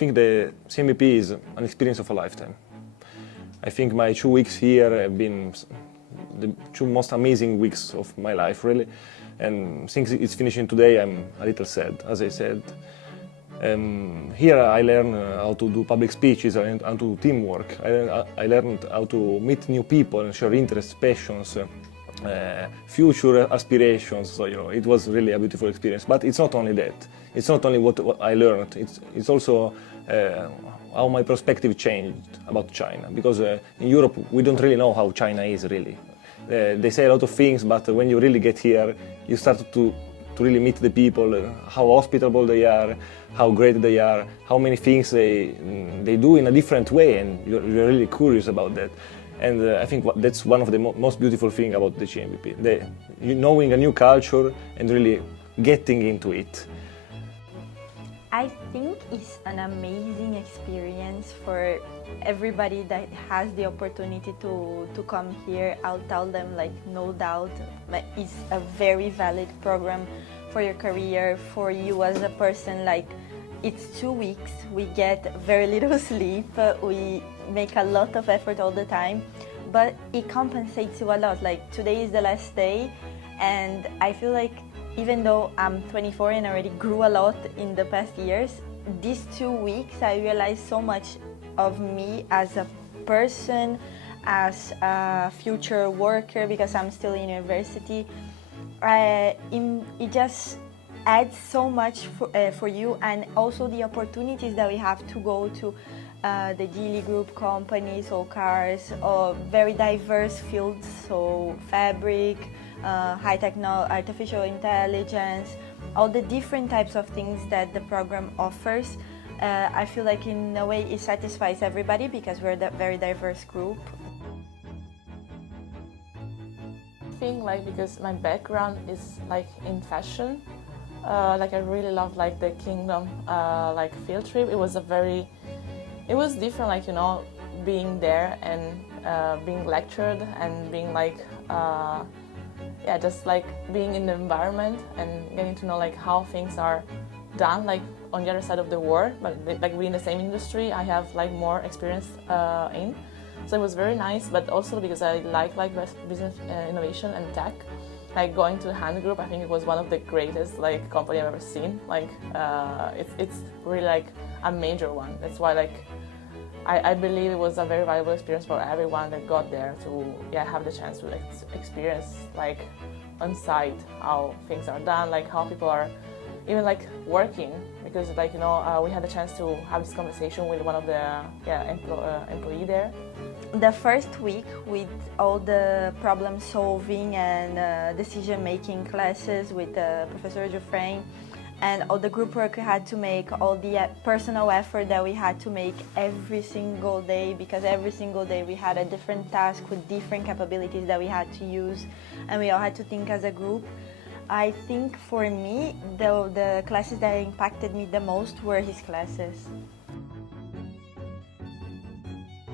think the CMBP is an experience of a lifetime. I think my 2 weeks here have been the 2 most amazing weeks of my life, really. And since it's finishing today, I'm a little sad, as I said. Here I learned how to do public speeches and how to do teamwork. I learned how to meet new people and share interests, passions, future aspirations. So, it was really a beautiful experience. But it's not only that. It's not only what I learned. It's also how my perspective changed about China. Because in Europe, we don't really know how China is really. They say a lot of things, but when you really get here, you start to really meet the people, how hospitable they are, how great they are, how many things they do in a different way, and you're really curious about that. And I think that's one of the most beautiful things about the CMBP, knowing a new culture and really getting into it. I think it's an amazing experience for everybody that has the opportunity to come here. I'll tell them, no doubt, it's a very valid program for your career, for you as a person. It's 2 weeks, we get very little sleep, we make a lot of effort all the time, but it compensates you a lot. Today is the last day, and I feel like even though I'm 24 and already grew a lot in the past years, these 2 weeks I realized so much of me as a person, as a future worker, because I'm still in university. It just adds so much for you, and also the opportunities that we have to go to the Geely Group companies or cars, or very diverse fields, so fabric, high technology, artificial intelligence, all the different types of things that the program offers. I feel like in a way it satisfies everybody because we're a very diverse group. I think because my background is in fashion, I really love the Kingdom field trip. It was different, being there and being lectured and being just being in the environment and getting to know how things are done on the other side of the world, but we in the same industry I have more experience in. So it was very nice, but also because I like business innovation and tech. Going to the Hand Group, I think it was one of the greatest company I've ever seen. It's really a major one. That's why I believe it was a very valuable experience for everyone that got there to have the chance to experience on site how things are done, how people are even working, because we had the chance to have this conversation with one of the employee there. The first week with all the problem solving and decision making classes with Professor Jufrain, and all the group work we had to make, all the personal effort that we had to make every single day, because every single day we had a different task with different capabilities that we had to use, and we all had to think as a group. I think for me, the classes that impacted me the most were his classes.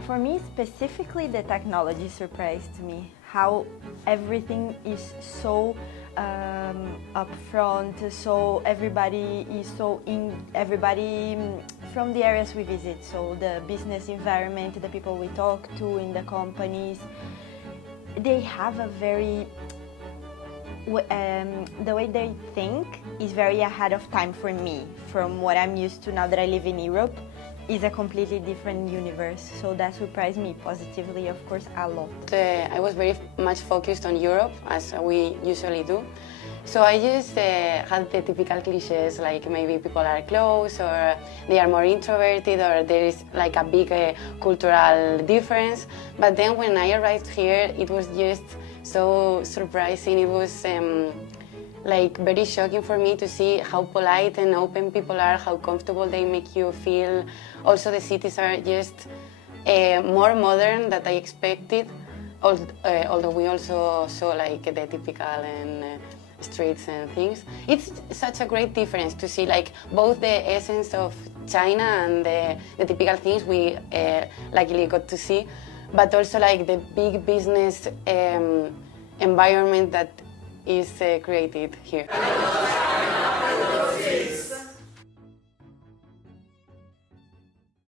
For me specifically, the technology surprised me. How everything is so upfront, so everybody is everybody from the areas we visit, so the business environment, the people we talk to in the companies, they have a very the way they think is very ahead of time for me, from what I'm used to now that I live in Europe. Is a completely different universe, so that surprised me positively, of course, a lot. I was very much focused on Europe, as we usually do. So I just had the typical cliches, maybe people are close, or they are more introverted, or there is a big cultural difference. But then when I arrived here, it was just so surprising. It was very shocking for me to see how polite and open people are, how comfortable they make you feel. Also, the cities are just more modern than I expected, although we also saw the typical and streets and things. It's such a great difference to see both the essence of China and the typical things we luckily got to see, but also the big business environment that is created here.